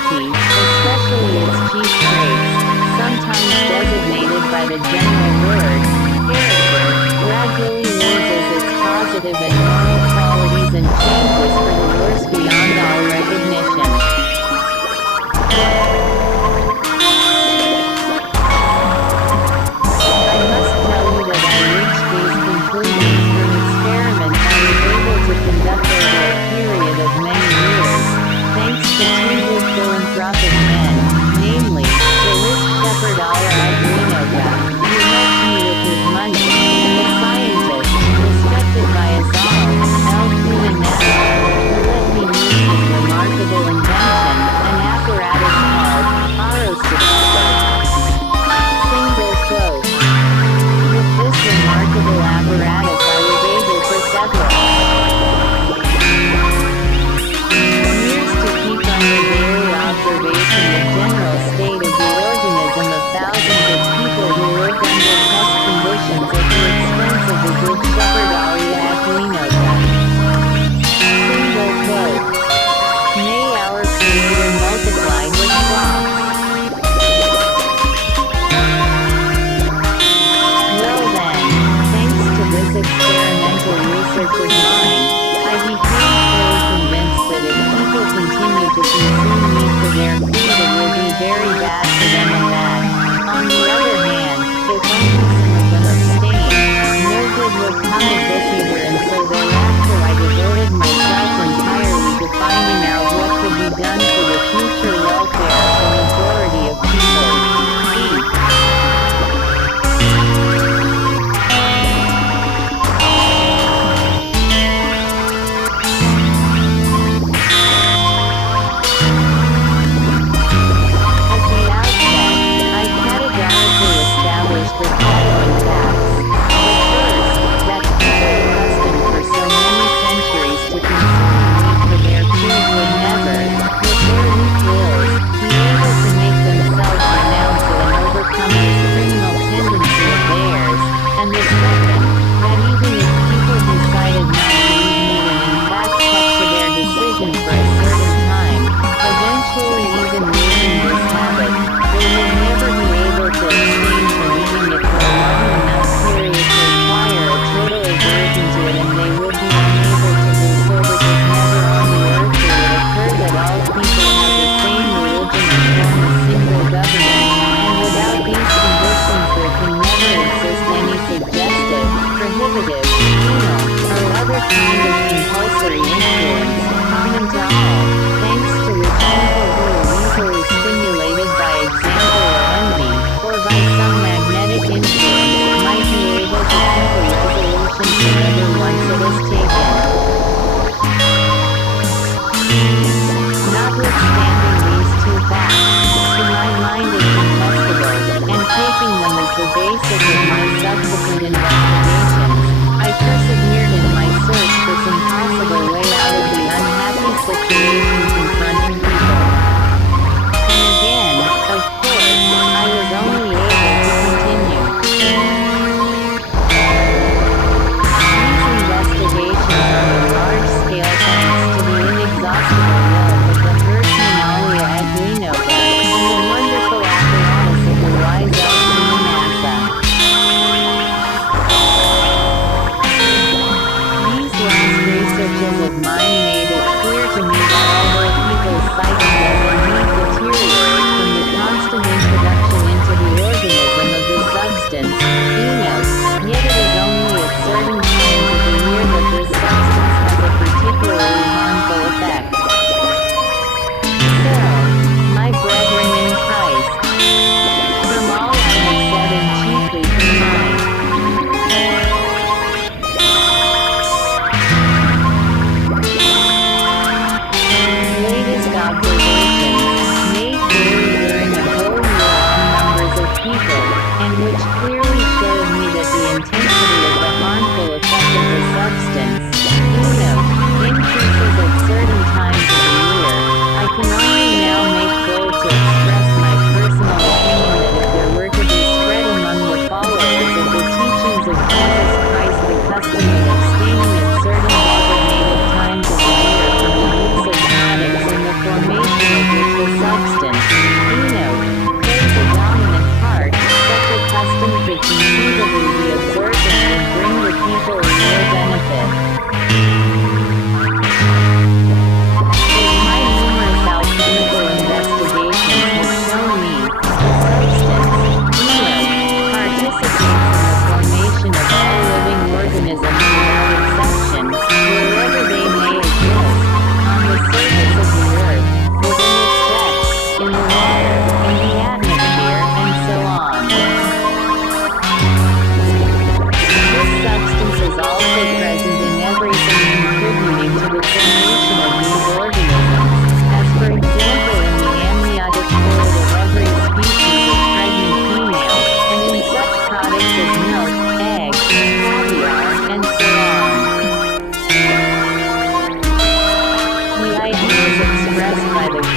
psyche, especially its chief traits, sometimes designated by the general word, character, gradually loses its positive and normal qualities and changes for the worse beyond all recognition. I must tell you that I reached these conclusions from experiments I was able to conduct over a period of many years, thanks to two good philanthropic men, namely, Shepherd Al-Adrinoga, who helped me with his money, and the scientist, respected by us all, L-Nasa, who let me use his remarkable invention, an apparatus called oscillation. Single quote. With this remarkable apparatus I was able for several years to keep under daily observation the general state of the organism of thousands of people who lived under test conditions at the expense of the good shepherd Al-Adrinoga. Single quote. May our Creator multiply his flocks. Well then, thanks to this experimental research of mine, I became fully convinced that if people continue to consume meat for their food it will be very bad for them and that, on the other hand, if only some of them abstain, no good would come of this either, and so thereafter I devoted myself entirely to finding out what could be done for the future welfare of the majority of people. Of mine made it clear to me that although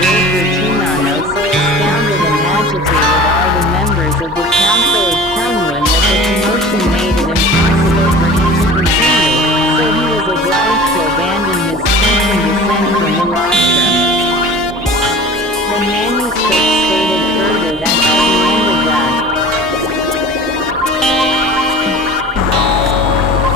great Bertinano so astounded and agitated all the members of the Council of Kunlun that the commotion made it impossible for him to continue, so he was obliged to abandon his speech and descend from the rostrum. The manuscript stated further that by the end of the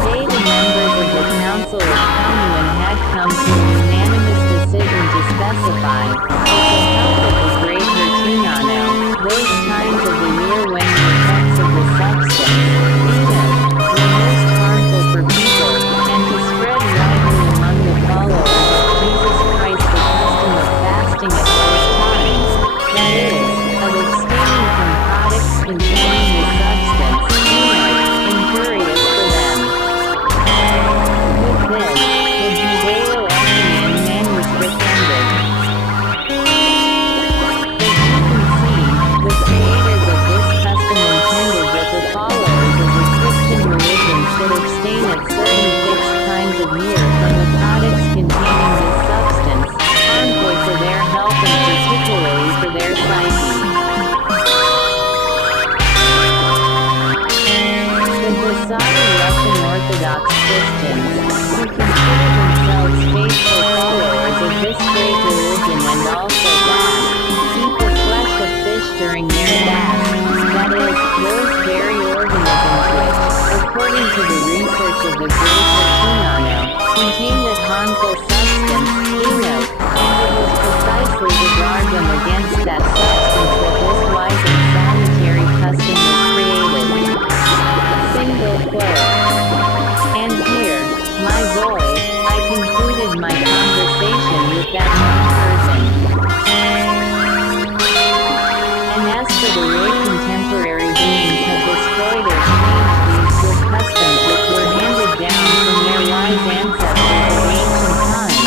day the members of the Council of Kunlun had come to an unanimous decision to specify, with the help of the great Bertinano, those times of the year when the effects of the substance, venom, were most harmful for people, and to spread widely among the followers of Jesus Christ the custom of fasting at those times, that is, of abstaining from products containing the substance, injurious for them. With this, the Judeo-Ethnian manuscript ended. The creators of this custom intended that the followers of the Christian religion should abstain at certain fixed times of year from the products containing this substance, harmful for their health and particularly for their psyche. The Basari Russian Orthodox Christians, who consider themselves faithful followers of this great religion and also fast, eat the flesh of fish during their fast, that is, those very organisms which, according to the research of the great Bertinano, contain that harmful substance, and it was precisely to guard them against that substance that this wise and salutary custom was created. Single quote. And here, my boy, I concluded my conversation with that one person. And as for the way contemporary beings have destroyed or changed these good customs which were handed down from their wise ancestors of ancient times,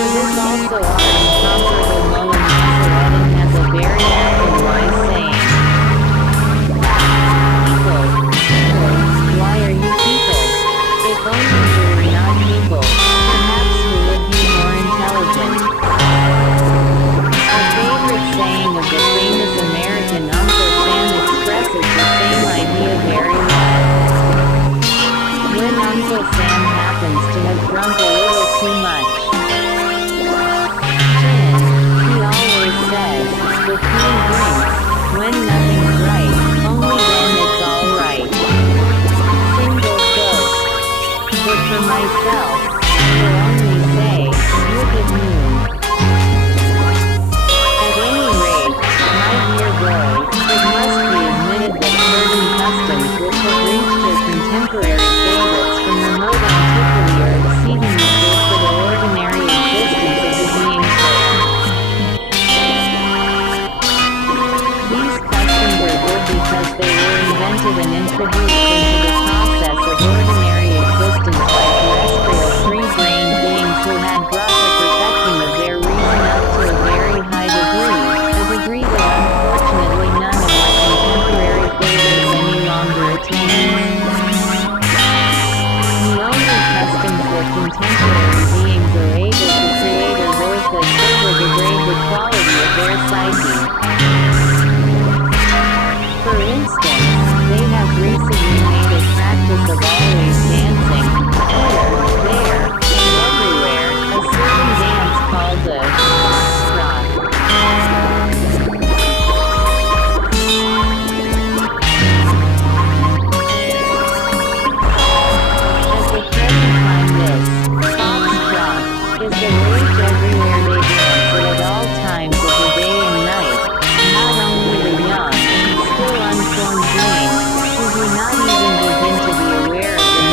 to this also our incomparable Moen Masoreddin has a very apt and wise saying. Why are you people? If only you were not people, perhaps you would be more intelligent. A favorite saying of the famous American Uncle Sam expresses the same idea very well. When Uncle Sam happens to have drunk a little too much gin, he always says, the king drinks, when nothing's right, only then it's all right. Single quote. But for myself, I will only say, look at moon. At any rate, my dear boy, it must be admitted that certain customs which have reached their contemporary favorites from remote antiquity are exceedingly good for the ordinary existence of the beings there. These customs are good because they were invented and introduced into the process of ordinary existence by terrestrial free-brained beings who had brought the perfecting of their reason up to a very high degree, a degree that unfortunately none of our contemporary favorites any longer attains. The only customs that contemporary beings are able to create are those that further degrade the quality of their psyche. For instance, they have recently made a practice of always dancing, here, there, and everywhere, a certain dance called the foxtrot. At the present time this foxtrot is the rage everywhere they dance it at all times of the day and night, not only the young, still unformed beings, who do not even begin to be aware of the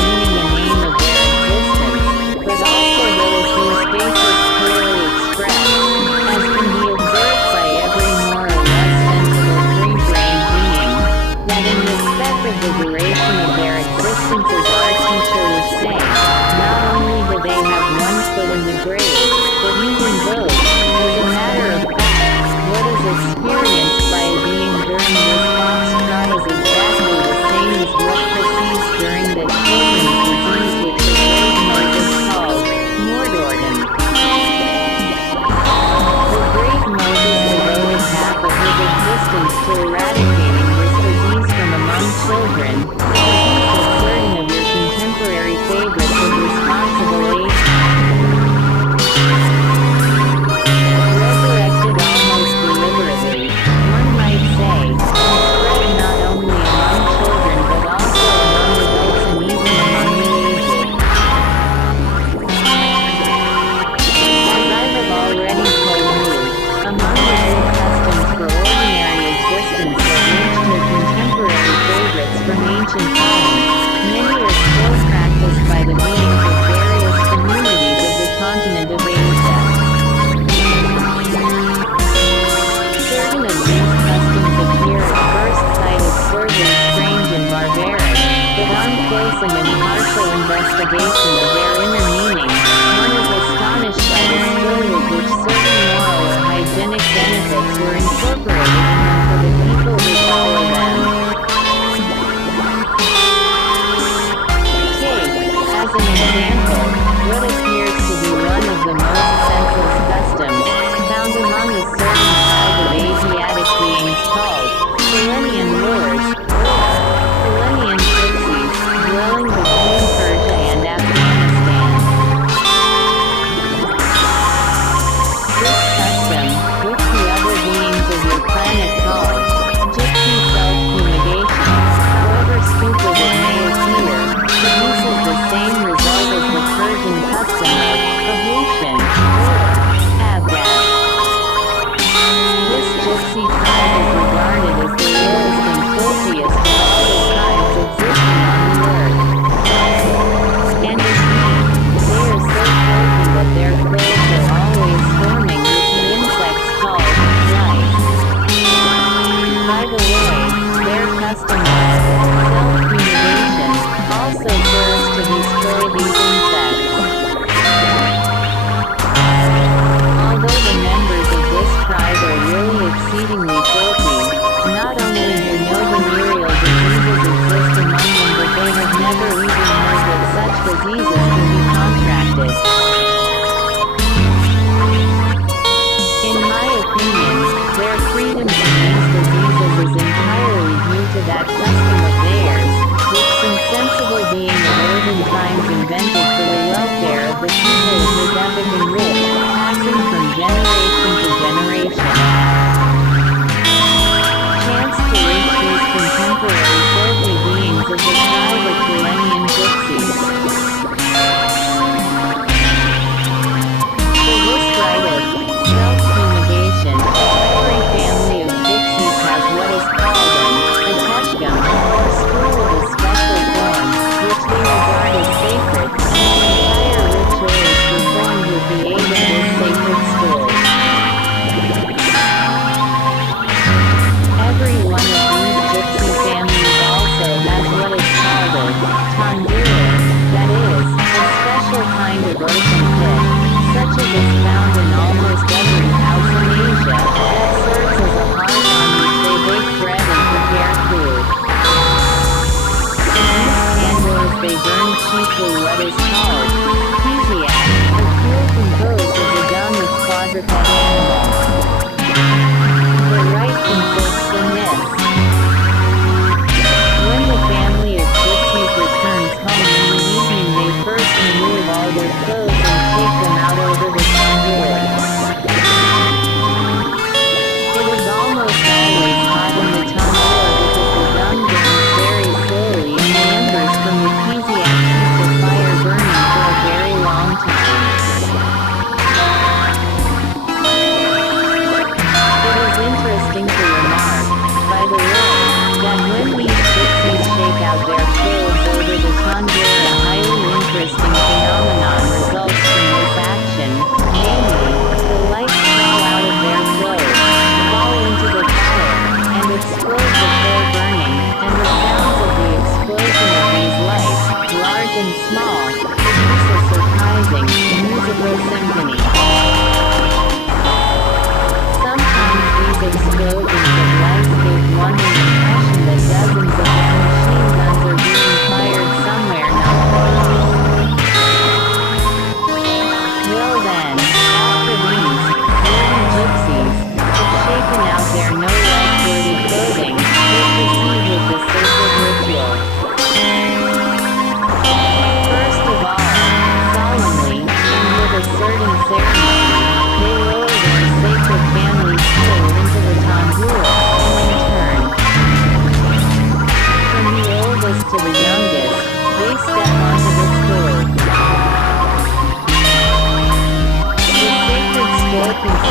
eradicating this disease from among children, the disease of certain of your contemporary favorites of responsible age. Resurrected almost deliberately, one might say, and spread not only among children but also among adults and even among the aged. As I have already told you, among the good customs for ordinary existence that reached their contemporary favorites from ancient times, many are still practiced by the beings of various communities of the continent of Asia. Certain of these customs appear at first sight absurdly strange and barbaric, but on close and impartial investigation of their inner meaning, one is astonished by the skill with which certain moral or hygienic benefits were incorporated in them for the people who follow them. Take, as an example, what appears to be one of the most senseless customs, found among a certain tribe of Asiatic beings called Selenian lures, or Selenian gypsies, dwelling between Persia and Afghanistan. This custom, which the other beings of your planet call gypsy self-fumigation, however stupid it may appear, produces the same result as the Persian custom of ablution, or abgat. This gypsy tribe is regarded as the lowest and filthiest of all the tribes existing on the earth. And indeed, they are so filthy that their clothes are always swarming with the insects called lice. By the way, their custom of self-fumigation also serves to destroy these insects. Although the members of this tribe are really exceedingly filthy, not only do no venereal diseases exist among them, but they have never even heard that such diseases can be contracted. In my opinion, their freedom from these diseases is entirely due to that custom of theirs, which some sensible being of olden times invented for the welfare of the people of his epic and rich, passing from generation to generation. Chance to reach these contemporary filthy beings of the tribe of Selenian gypsies. For this rite of self-fumigation, every family of gypsies has what is called a teshgum, or school of a special form, which they regard as sacred, and the entire ritual is performed with the aid of this sacred school. Every one of these gypsy families also has what is called a tandoor, that is, a special kind of earthen pit, such as is found in almost every house in Asia, that serves as a hearth on which they bake bread and prepare food. In these tandoors they burn chiefly what is called pisiac, a fuel composed of the dung of quadruped animals. The rite consists in this. When the family of gypsies returns home in the evening, they first remove all their clothes and shake them out over the tandoor. It is almost always hot in the tandoor because the dung burns very slowly and the embers from the pisiac keep the fire burning for a very long time. It is interesting to remark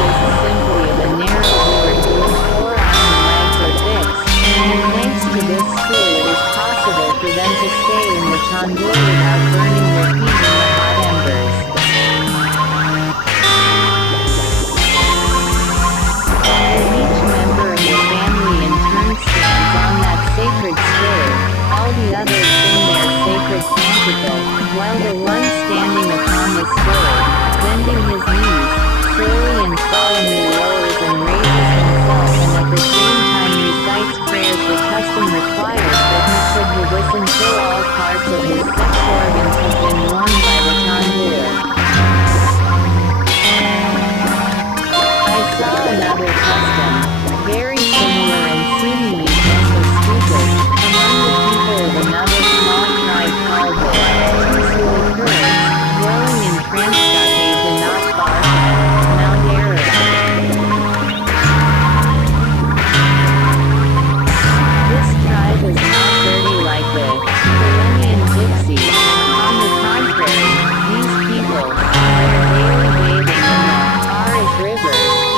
consists simply of a narrow board to which 4 iron legs are fixed, and thanks to this screw it is possible for them to stay in the tandoor without burning their feet in the hot embers. As each member of the family in turn stands on that sacred screw, all the others sing their sacred canticle, while the one standing upon the screw, bending his knees, slowly and solemnly lowers and raises himself and at the same time recites prayers. The custom requires that he should do this until all parts of his sex organs have been worn by the tandoor. I saw another custom, very similar and seemingly just as stupid, among the people of another small tribe called the Kurds, dwelling in Transcaucasia not far from Mount Ararat. This tribe is not dirty like the Iranian gypsies. On the contrary, these people, in their daily bathing in the Aras River,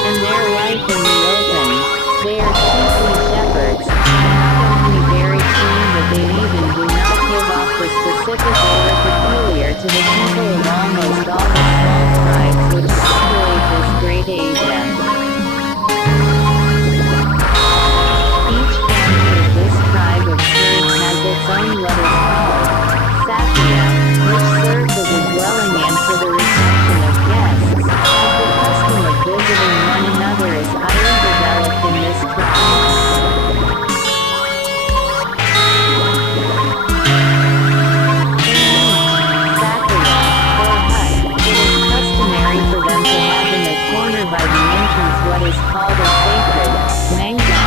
and their life in the open, they are chiefly shepherds, and not only very clean but they even do not give off the specific odor peculiar to the people of almost all the small tribes which populate this great Asia. Each family of this tribe of Kurds has its own what is called Sakia, which serves as a dwelling and for the reception of guests, as the custom of visiting one another is highly developed in this tribe. By the entrance what is called a sacred mangal,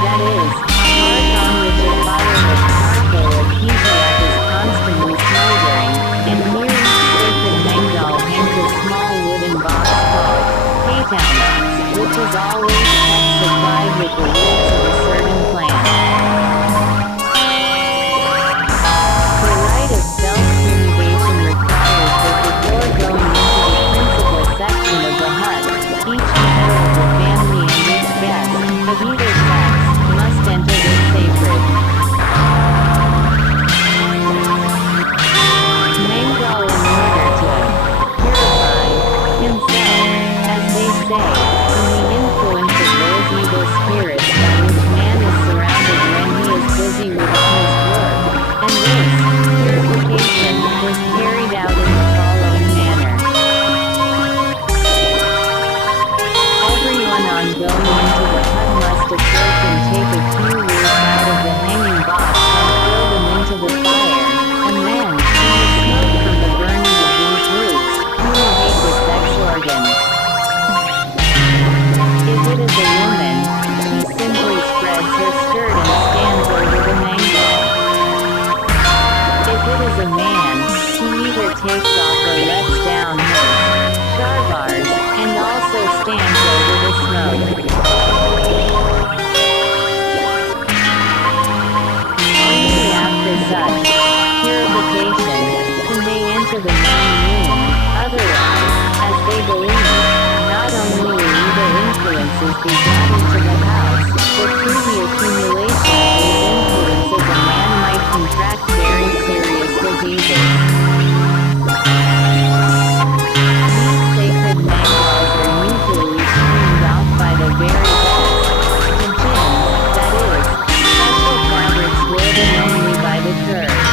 that is, a hearth on which a fire of charcoal or kiziak is constantly smoldering, and near each sacred mangal hangs a small wooden box called paytown, which is always kept supplied with the roots of a certain plant. The rite of self-fumigation requires that before going into the principal section of the hut, each member of the family and each guest, of either sex, must enter this sacred mangal in order to purify himself, as they say, from the influence of those evil spirits by which man is surrounded when he is busy with his work, and this purification was carried out in the following manner. Everyone on going into the hut must approach and take a few roots out of the hanging box and throw them into the fire, and then, in the smoke from the burning of these roots, fumigate the sex organs. If it is a woman, she simply spreads her skirt and stands over the mangal. If it is a man, he either takes off or lets down his sharbars, and also stands over the smoke. Only after such purification can they enter the main room, otherwise, as they believe, not only will evil influences be brought into the house, but through the accumulation of these influences a man might contract very serious diseases. These sacred mangals are usually cleaned off by the very best, the jinns, that is, special fabrics woven only by the Kurds.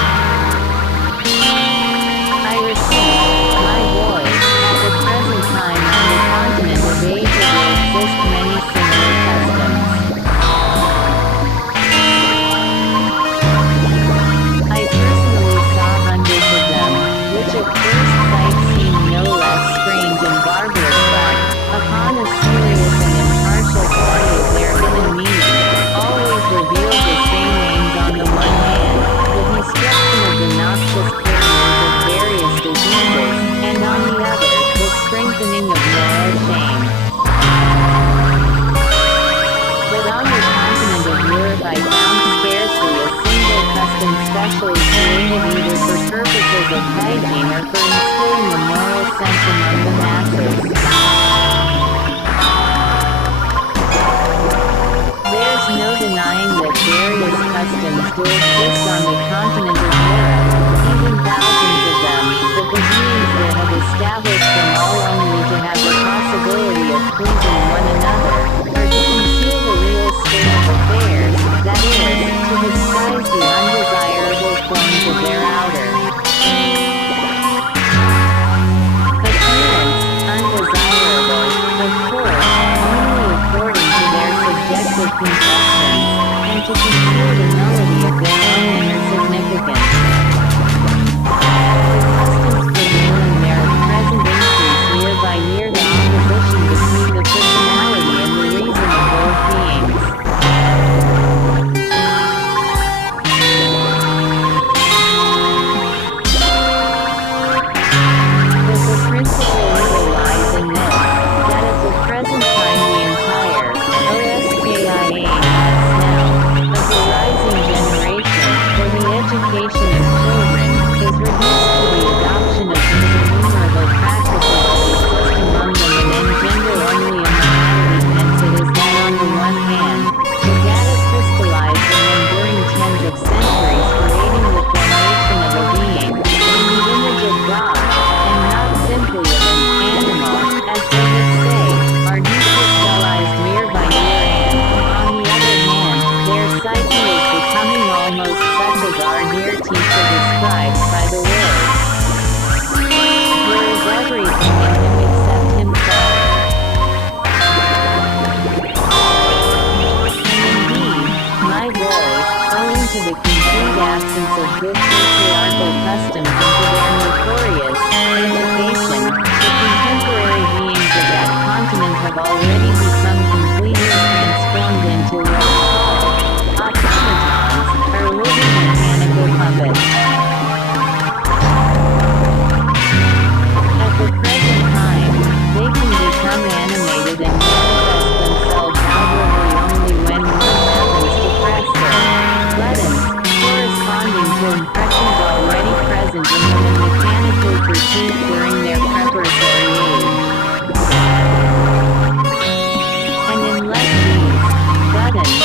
I repeat, my boy, at the present time on the continent of Asia there exist many similar customs. I personally saw hundreds of them, which at first sight seemed no less strange and barbarous but, upon a serious and impartial study of their hidden meaning, always revealed the same names on the one hand, the destruction of the noxious carriers of various diseases, and on the other, the strengthening of moral shame. But on the continent of Europe I found scarcely a single custom specially created either for purposes of hygiene or for instilling the moral sense among the masses. of conceptions, and to conceal the nullity of their own inner significance. The customs prevailing there at present increase year by year the opposition between the personality and the reason of both beings. But the principal evil lies in this, that at the present time the entire OSKIA has now, of the rising generation, for the education of children, is reduced to the adoption of these innumerable practices that exist among them and engender only a morality. Hence it is that on the one hand, the data crystallized and enduring tens of centuries creating the formation of a being, in the image of God, and not simply of an animal, as they would say, are decrystallized year by year and, on the other hand, their psyche is becoming almost such as our dear teacher describes by the words, "There is everything in him except himself." Indeed, my boy, owing to the complete absence of good patriarchal customs and to their notorious education, the contemporary beings of that continent have already become completely transformed into what is called automatons, or living mechanical puppets. At the present time, they can become animated and manifest themselves outwardly only when one happens to press their buttons, corresponding to impressions already present in them and mechanically perceived during their preparatory age. And unless these buttons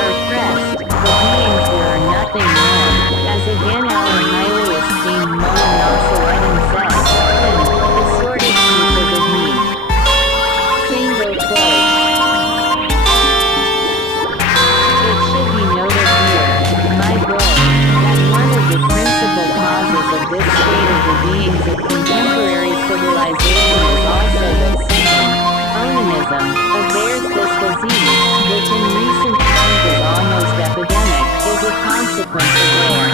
are pressed, the beings there are nothing more, as again our highly esteemed Mononosaurus says, than assorted pieces of meat. Single quote. It should be noted here, my boy, that one of the principal causes of this state of the beings of contemporary civilization is also the same, onanism, of theirs. This disease, which in recent times is almost epidemic, is a consequence of their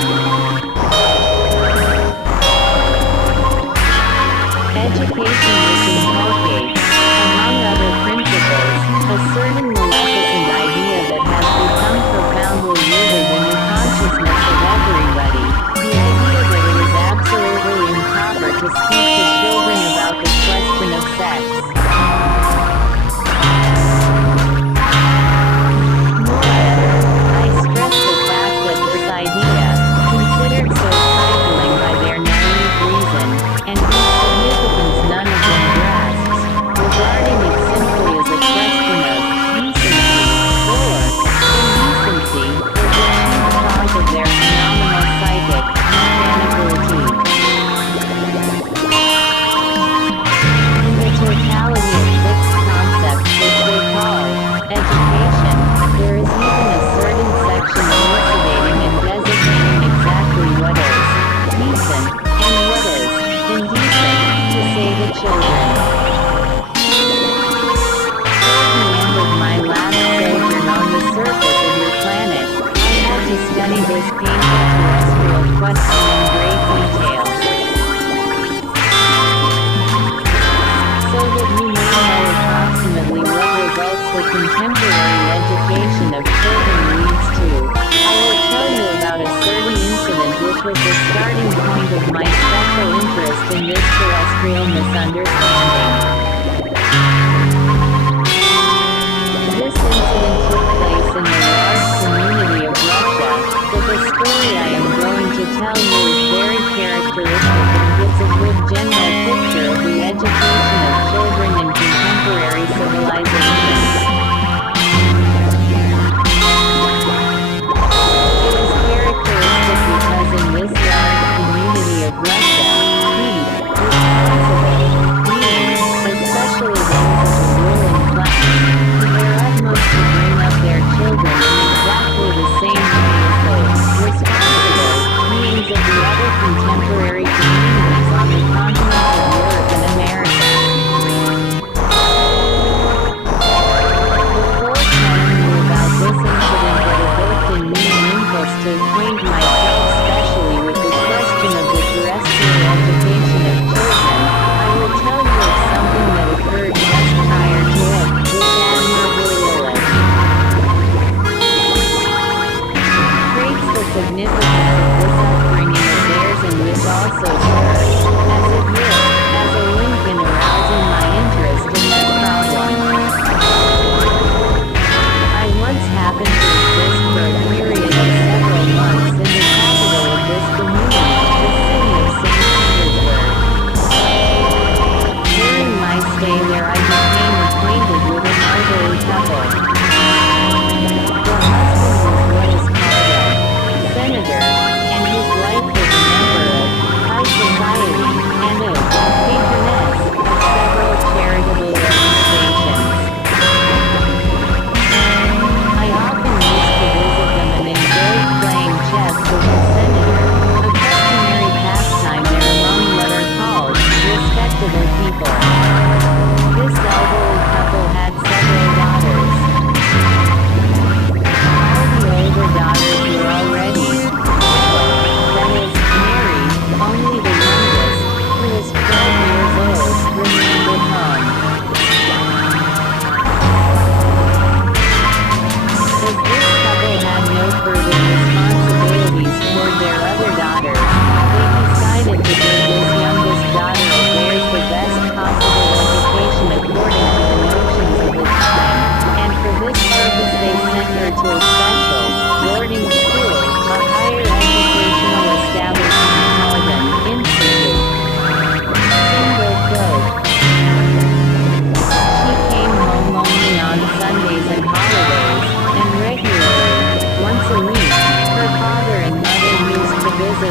education, which inculcates, among other principles, a certain maleficent idea that has become profoundly rooted in the consciousness of everybody, the idea that it is absolutely improper to speak to children about the question of sex. Moreover, I stress the fact that this idea, considered so trifling by their naive reason, and whose significance none of them grasps, regarding it simply as a question of decency, or indecency, is the chief cause of their phenomenal psychic mechanicality. In the totality of fixed concepts which they call education, there is even a certain section elucidating and designating exactly what is decent, and what is indecent, to say the children. Toward the end of my last sojourn on the surface of your planet, I had to study this painful terrestrial question in great detail, so that you may know approximately what results the contemporary education of children leads to. I will tell you about a certain incident which was the starting point of my special interest in this terrestrial misunderstanding. This incident took place in the large community of Russia, but the story I am going to tell you is very characteristic and gives a good general picture of the education of children in contemporary civilization. It is characteristic because in this large community of Russia, we, responsible beings, especially those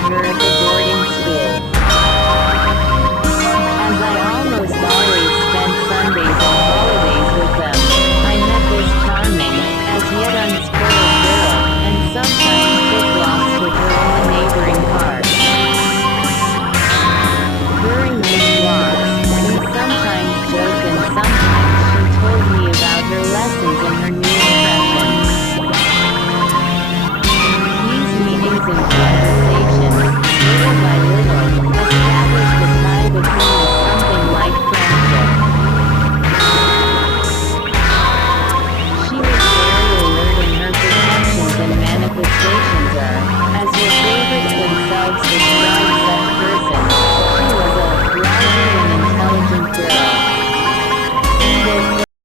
avant-garde